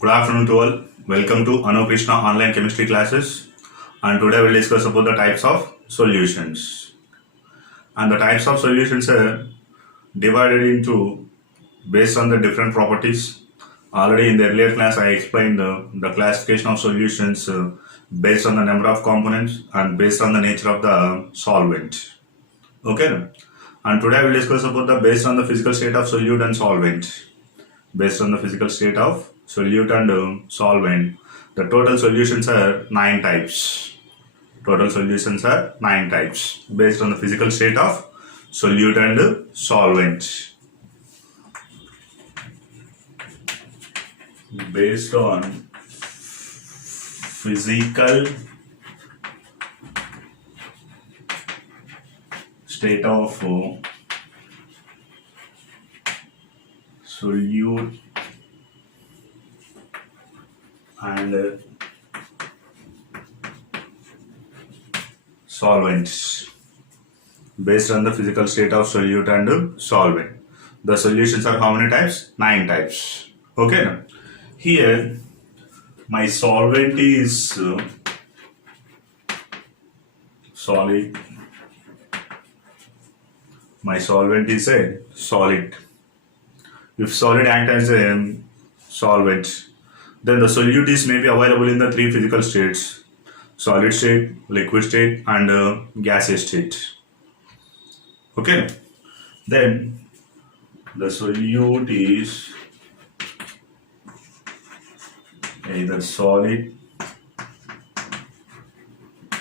Good afternoon to all. Welcome to Anu Krishna online chemistry classes. And today we'll discuss about the types of solutions. And the types of solutions are divided into based on the different properties. Already in the earlier class, I explained the classification of solutions based on the number of components and based on the nature of the solvent. Okay. And today we'll discuss about the based on the physical state of solute and solvent. Based on the physical state of solute and solvent, the total solutions are 9 types. Total solutions are 9 types based on the physical state of solute and solvent. Based on physical state of solute and solvents. Based on the physical state of solute and solvent, the solutions are how many types? 9 types. Okay, now here my solvent is solid. My solvent is a solid. If solid act as a solvent, then the solute is maybe available in the 3 physical states: solid state, liquid state, and gaseous state. Okay, then the solute is either solid,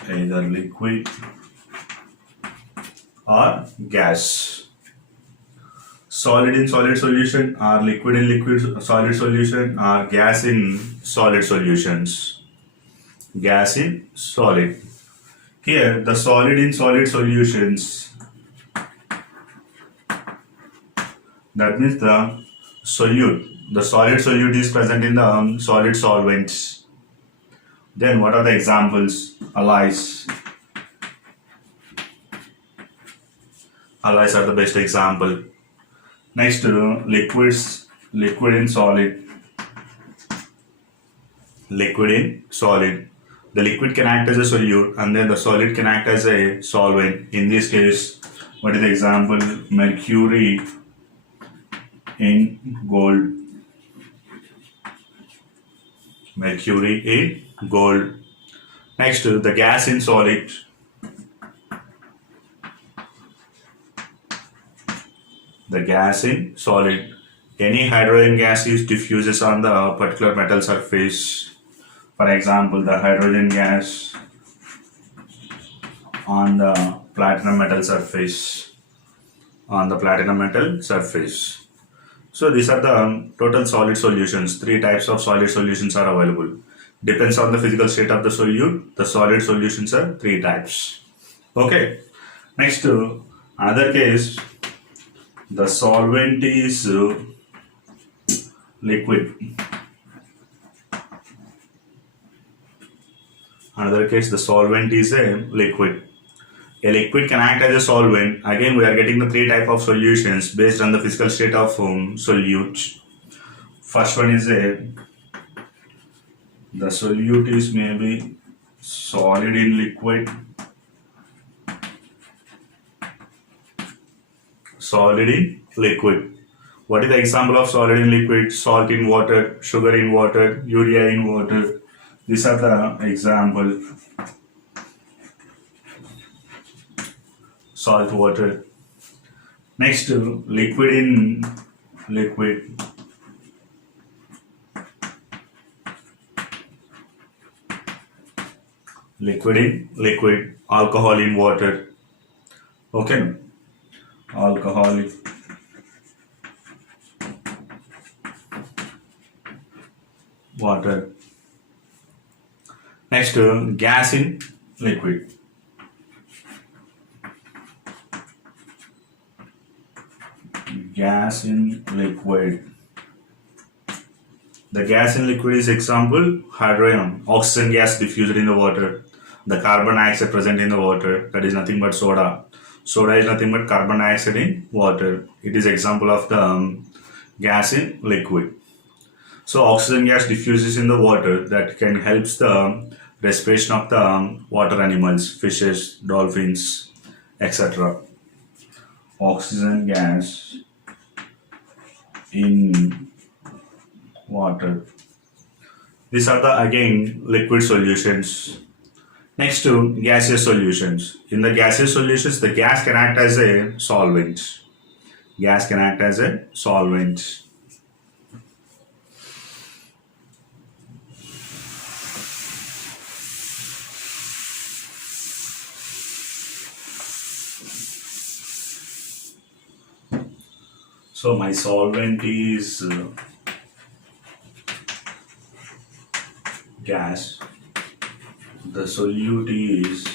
either liquid, or gas. Solid in solid solution, or liquid in liquid solid solution, or gas in solid solutions. Gas in solid. Here, the solid in solid solutions, that means the solute, the solid solute is present in the solid solvents. Then what are the examples? Alloys. Alloys are the best example. Next, liquids, liquid in solid. Liquid in solid. The liquid can act as a solute and then the solid can act as a solvent. In this case, what is the example? Mercury in gold. Mercury in gold. Next, the gas in solid. The gas in solid. Any hydrogen gas is diffuses on the particular metal surface. For example, the hydrogen gas on the platinum metal surface. On the platinum metal surface. So these are the total solid solutions. 3 types of solid solutions are available. Depends on the physical state of the solute. The solid solutions are 3 types. Okay. Next, another case, the solvent is liquid. Another case, the solvent is a liquid. A liquid can act as a solvent. Again, we are getting the 3 type of solutions based on the physical state of solute. First one is the solute is maybe solid in liquid. Solid in liquid. What is the example of solid in liquid? Salt in water, sugar in water, urea in water. These are the example. Salt water. Next, liquid in liquid. Liquid in liquid. Alcohol in water. Okay. Alcoholic water. Next, gas in liquid. Gas in liquid. The gas in liquid is example hydrogen, oxygen gas diffused in the water. The carbon dioxide present in the water, that is nothing but soda. Soda is nothing but carbon dioxide in water. It is example of the gas in liquid. So oxygen gas diffuses in the water that can helps the respiration of the water animals, fishes, dolphins, etc. Oxygen gas in water. These are the again liquid solutions. Next to gaseous solutions. In the gaseous solutions, the gas can act as a solvent. Gas can act as a solvent. So my solvent is gas. The solute is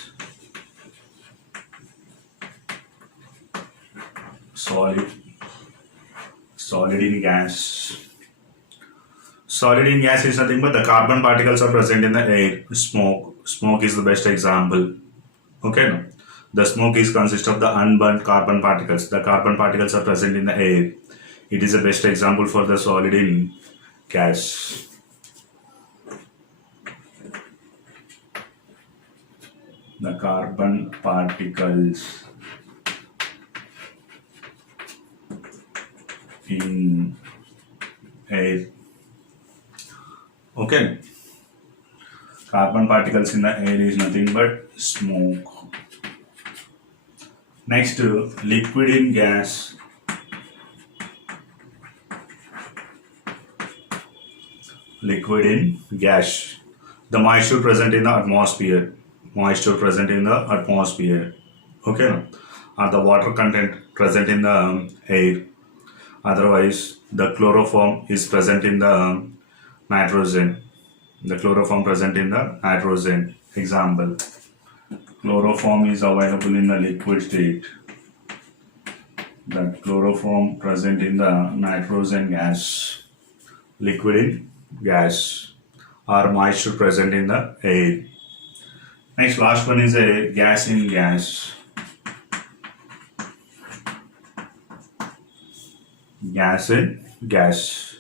solid. Solid in gas. Solid in gas is nothing but the carbon particles are present in the air. Smoke. Smoke is the best example. Okay, no? The smoke is consist of the unburnt carbon particles. The carbon particles are present in the air. It is the best example for the solid in gas. The carbon particles in air. Okay. Carbon particles in the air is nothing but smoke. Next, liquid in gas. Liquid in gas. The moisture present in the atmosphere. Moisture present in the atmosphere. Okay. Or the water content present in the air. Otherwise, the chloroform is present in the nitrogen. The chloroform present in the nitrogen. Example. Chloroform is available in the liquid state. The chloroform present in the nitrogen gas. Liquid in gas. Or moisture present in the air. Next, last one is a gas in gas. Gas in gas.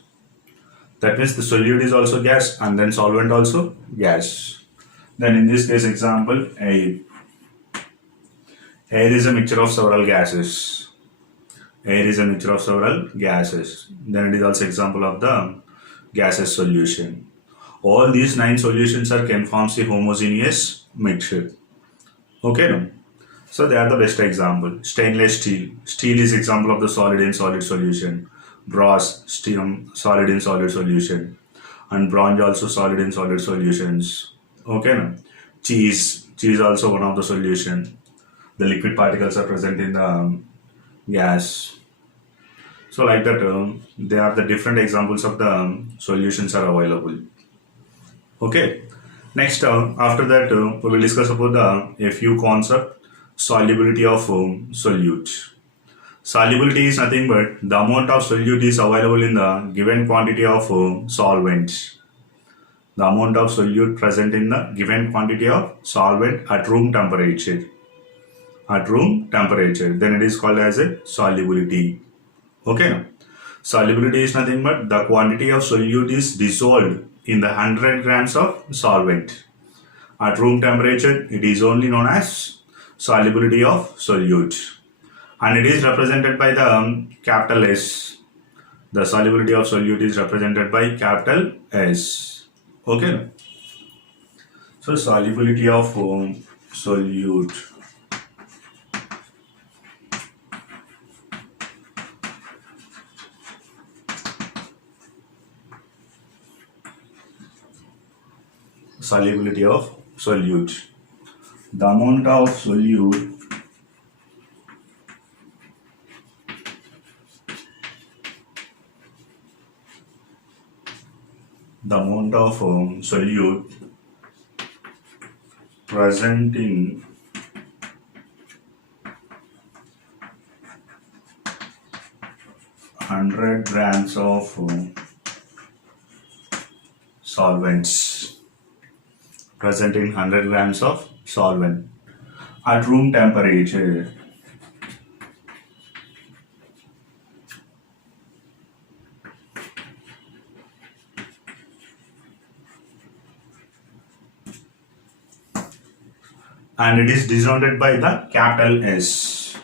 That means the solute is also gas and then solvent also gas. Then in this case example, air. Air is a mixture of several gases. Air is a mixture of several gases. Then it is also example of the gaseous solution. All these 9 solutions can form a homogeneous mixture. Okay, no? So they are the best example. Stainless steel. Steel is example of the solid in solid solution. Brass, steel, solid in solid solution. And bronze also solid in solid solutions. Okay, no? Cheese. Cheese also one of the solution. The liquid particles are present in the gas. So like that, they are the different examples of the solutions are available. Okay. Next, after that, we will discuss about a few concepts. Solubility of solute. Solubility is nothing but the amount of solute is available in the given quantity of solvent. The amount of solute present in the given quantity of solvent at room temperature. At room temperature. Then it is called as a solubility. Okay. Solubility is nothing but the quantity of solute is dissolved in the 100 grams of solvent. At room temperature, it is only known as solubility of solute. And it is represented by the capital S. The solubility of solute is represented by capital S. Okay. So solubility of solute. Solubility of solute. The amount of solute solute present in hundred grams of solvents. Present in 100 grams of solvent at room temperature. and it is denoted by the capital S.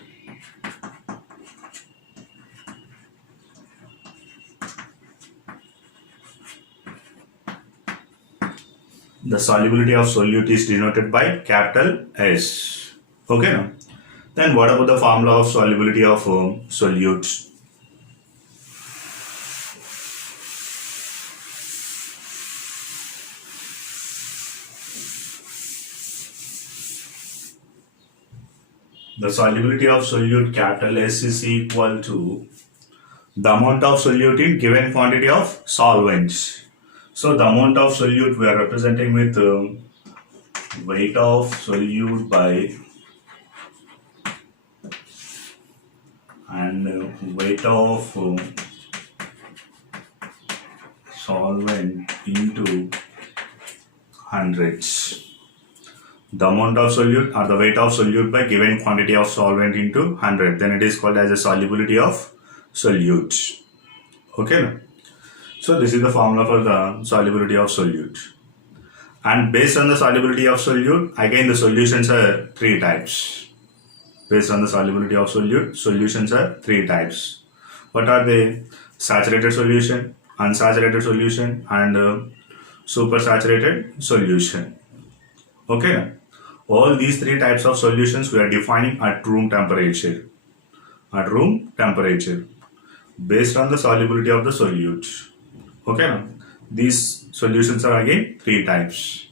The solubility of solute is denoted by capital S. Okay now. Then what about the formula of solubility of solutes? The solubility of solute capital S is equal to the amount of solute in given quantity of solvents. So the amount of solute we are representing with weight of solute by and weight of solvent into hundreds. The amount of solute or the weight of solute by given quantity of solvent into 100. Then it is called as a solubility of solute. Okay. So this is the formula for the solubility of solute. And based on the solubility of solute, again the solutions are three types. Based on the solubility of solute, solutions are three types. What are they? Saturated solution, unsaturated solution, and supersaturated solution. Okay. All these three types of solutions we are defining at room temperature. At room temperature, based on the solubility of the solute. Okay. These solutions are again three types: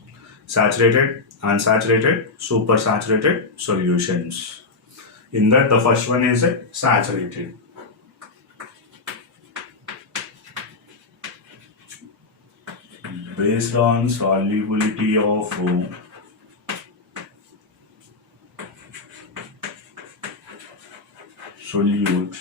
saturated, unsaturated, supersaturated solutions. In that, the first one is saturated. Based on solubility of solute,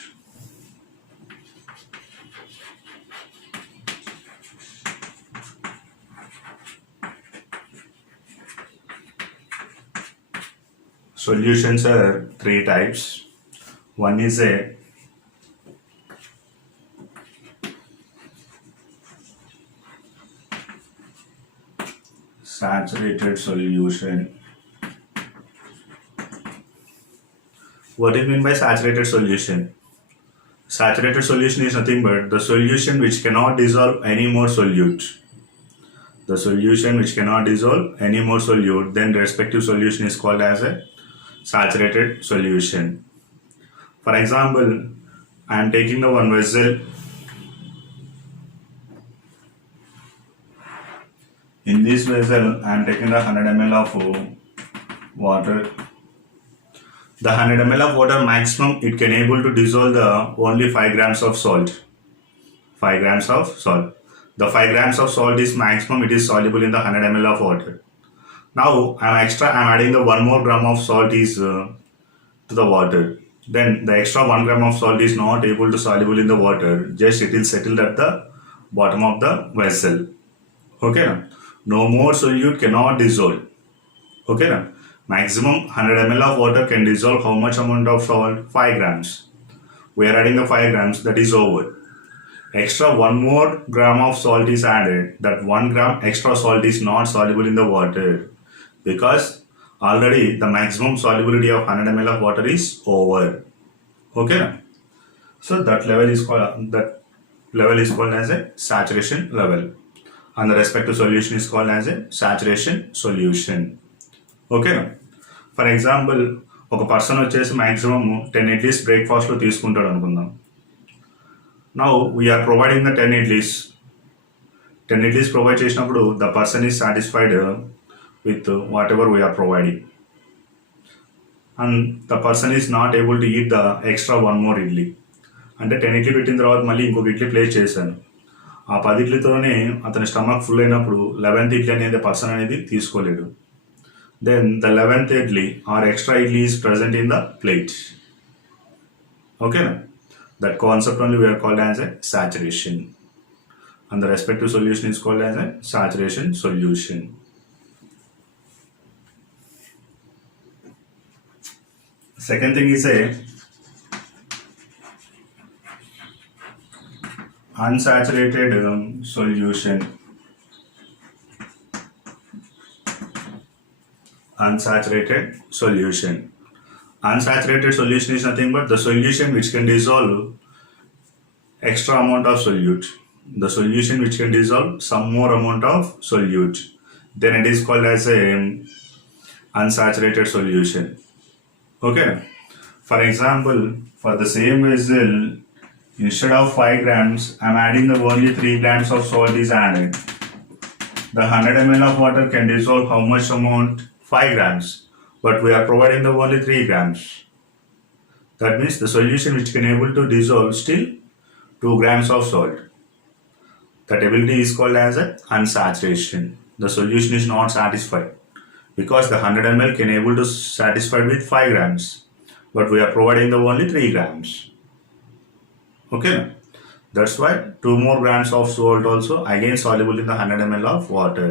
solutions are three types. One is a saturated solution. What is meant by saturated solution? Saturated solution is nothing but the solution which cannot dissolve any more solute. The solution which cannot dissolve any more solute, then the respective solution is called as a saturated solution. For example, I am taking the one vessel. In this vessel, I am taking the 100 ml of water. The 100 ml of water maximum it can able to dissolve the only 5 grams of salt. 5 grams of salt. The 5 grams of salt is maximum, it is soluble in the 100 ml of water. Now I am adding the 1 more gram of salt is to the water. Then the extra 1 gram of salt is not able to soluble in the water, just it will settle at the bottom of the vessel. Okay, no more solute cannot dissolve. Okay, maximum 100 ml of water can dissolve how much amount of salt? 5 grams. We are adding the 5 grams, that is over. Extra 1 more gram of salt is added. That 1 gram extra salt is not soluble in the water because already the maximum solubility of 100 ml of water is over. Okay, so that level is called as a saturation level, and the respective solution is called as a saturation solution. Okay, for example, ఒక person వచ్చేసి maximum 10 idlis బ్రేక్ఫాస్ట్లో తీసుకుంటాడు అనుకుందాం. Now we are providing the 10 idlis. 10 idlis provide చేసినప్పుడు the person is satisfied with whatever we are providing, and the person is not able to eat the extra 1 more idli. అంటే 10 ఇడ్లీ పెట్టిన తర్వాత మళ్ళీ ఇంకొక ఇడ్లీ ప్లేస్ చేశాను. ఆ 10 ఇడ్లీతోనే అతని స్టమక్ ఫుల్ అయినప్పుడు 11th ఇడ్లీ అనేది పర్సన్ అనేది తీసుకోలేడు. Then the 11th idli or extra idli is present in the plate. Okay, that concept only we are called as a saturation, and the respective solution is called as a saturation solution. Second thing is a unsaturated solution. unsaturated solution. Unsaturated solution is nothing but the solution which can dissolve extra amount of solute. The solution which can dissolve some more amount of solute. Then it is called as a unsaturated solution. Okay. For example, for the same vessel, instead of 5 grams, I am adding the only 3 grams of salt is added. The 100 ml of water can dissolve how much amount? 5 grams. But we are providing the only 3 grams. That means the solution which can able to dissolve still 2 grams of salt. That ability is called as a unsaturation. The solution is not satisfied because the 100 ml can able to satisfy with 5 grams. But we are providing the only 3 grams. Okay. That's why 2 more grams of salt also again soluble in the 100 ml of water.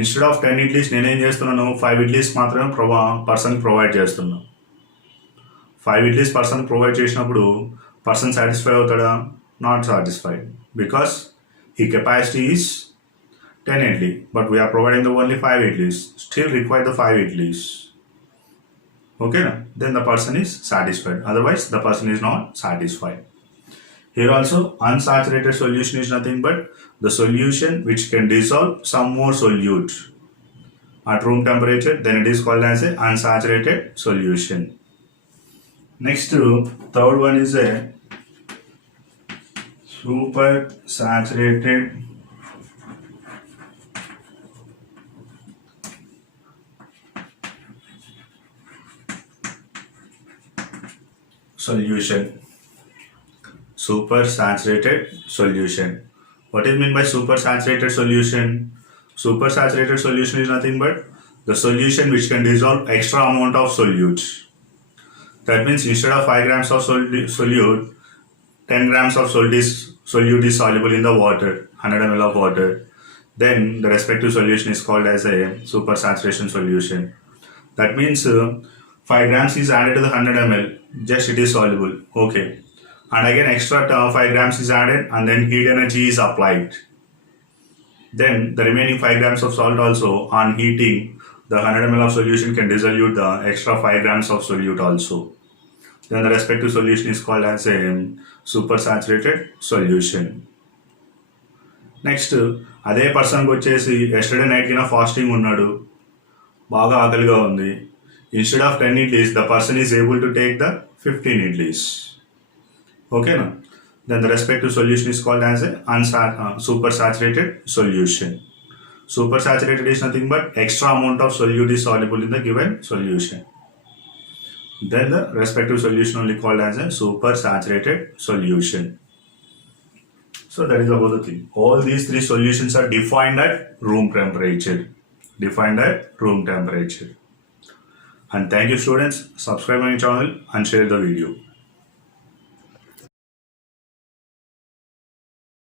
Instead of 10 idlis నేను ఏం చేస్తున్నాను 5 idlis మాత్రమే person provide చేస్తున్నాను 5 idlis person provide చేసినప్పుడు person satisfy అవుతాడా not satisfied because ఈ capacity is 10 idli but we are providing the only 5 idlis still require the 5 idlis. Okay, then the person is satisfied, otherwise the person is not satisfied. Here also unsaturated solution is nothing but the solution which can dissolve some more solute at room temperature, then it is called as a unsaturated solution. Next, third one is a super saturated solution. Super saturated solution. What is meant by super saturated solution? Super saturated solution is nothing but the solution which can dissolve extra amount of solute. That means instead of 5 grams of solute, 10 grams of solute is soluble in the water, 100 ml of water. Then the respective solution is called as a super saturation solution. That means 5 grams is added to the 100 ml, just it is soluble. Okay. And again extra 5 grams is added and then heat energy is applied. Then the remaining 5 grams of salt also on heating the 100 ml of solution can dissolve the extra 5 grams of solute also. Then the respective solution is called as a super saturated solution. Next, అదే పర్సన్కి వచ్చేసి yesterday night కింద fasting ఉన్నాడు బాగా ఆకలిగా ఉంది instead of 10 idlis the person is able to take the 15 idlis. Okay, no? Then the respective solution is called as a super saturated solution. Super saturated is nothing but extra amount of solute is soluble in the given solution. Then the respective solution only called as a super saturated solution. So that is about the thing. All these 3 solutions are defined at room temperature. Defined at room temperature. And thank you students. Subscribe my channel and share the video.